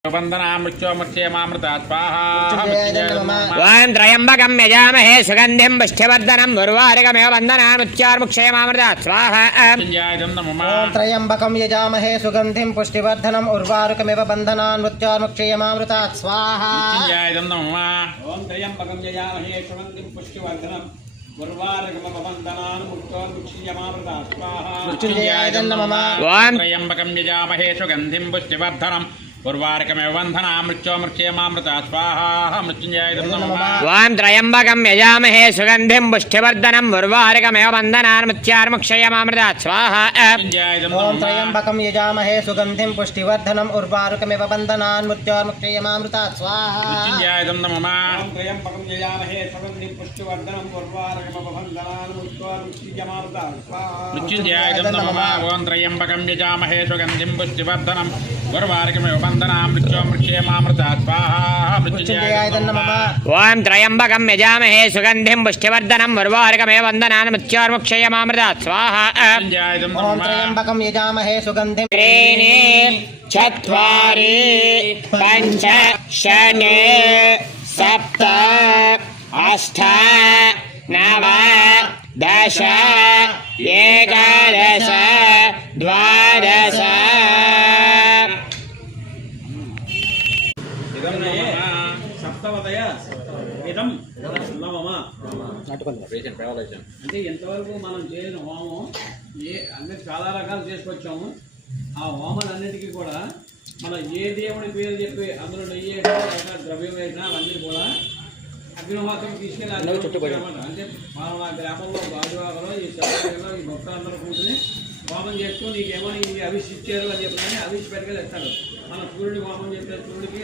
वां त्रयंबकं यजामहे सुगंधिं पुष्टिवर्धनं उर्वारुकमिव बन्धनानुच्चार्मुक्षयमामृतात् स्वाहा। त्रयंबकं यजामहे सुगंधिं पुष्टिवर्धनं उर्वारुकमिव बन्धनानुच्चार्मुक्षयमामृतात् स्वाहा। ओम त्रयंबकं यजामहे सुगंधिं पुष्टिवर्धनं उर्वारुकमिव बन्धनानुच्चार्मुक्षयमामृतात् स्वाहा। वां त्रयंबकं यजामहे सुगंधिं पुष्टिवर्धनं उर्वारुकमिव बन्धनानुच्चार्मुक्षयमामृतात् स्वाहा। मृत्युंजयाय नमः। वां त्रयंबकं यजामहे सुगंधिं पुष्टिवर्धनं उर्वारुकमिव बन्धनानुच्चार्मुक्षयमामृतात् स्वाहा। ओम त्रयंबकं यजामहे सुगंधिं पुष्टिवर्धनं उर्वारुकमिव बन्धनानुच्चार्मुक्षयमामृतात् स्वाहा। मृत्युंजयाय नमः। ओम त्रयंबकं यजामहे सुगंधिं पुष्टिवर्धनं उर्वारुकमिव बन्धनानुच्चार्मुक्षयमामृतात् स्वाहा। मृत्युंजयाय नमः। ओम त्रयंबकं यजामहे सुगंधिं पुष्टिवर्धनं उर्वारुकमिव बन्धनानुच्चार्मुक्षयमामृतात् स्वाहा। मृत्युंजयाय नमः। वां त्रयंबकं यजामहे सुगंधिं पुष्टिवर्धनं उर्वारुकमिव बन्धनानुच्चार्मुक्षयमामृतात् स्वाहा। ओम त्रयंबकं यजामहे सुगंधिं त्रीणि चत्वारि पञ्च षट् सप्त अष्ट नव दश एकादश द्वादश సప్తవదయ ఇదం నవమ అంటే ఎంతవరకు మనం చేసిన హోమం అన్ని చాలా రకాలు చేసుకొచ్చాము. ఆ హోమాలన్నిటికీ కూడా మనం ఏ దేవుడి పేరు చెప్పి అందులో నెయ్యి వేసినా ద్రవ్యం వేసినా అవన్నీ కూడా అగ్నిహోత్రం తీసుకెళ్ళి అన్నమాట. అంటే మన గ్రామంలో బాజువాకలో ఈ చదువులో ఈ భక్తులందరూ కూర్చొని హోమం చేస్తూ నీకేమో నీకు అవిష్ ఇచ్చారు అని చెప్పిన అవిష్ పెట్టుకెళ్ళి ఇస్తారు. మన సూర్యుడికి హోమం చేస్తే సూర్యుడికి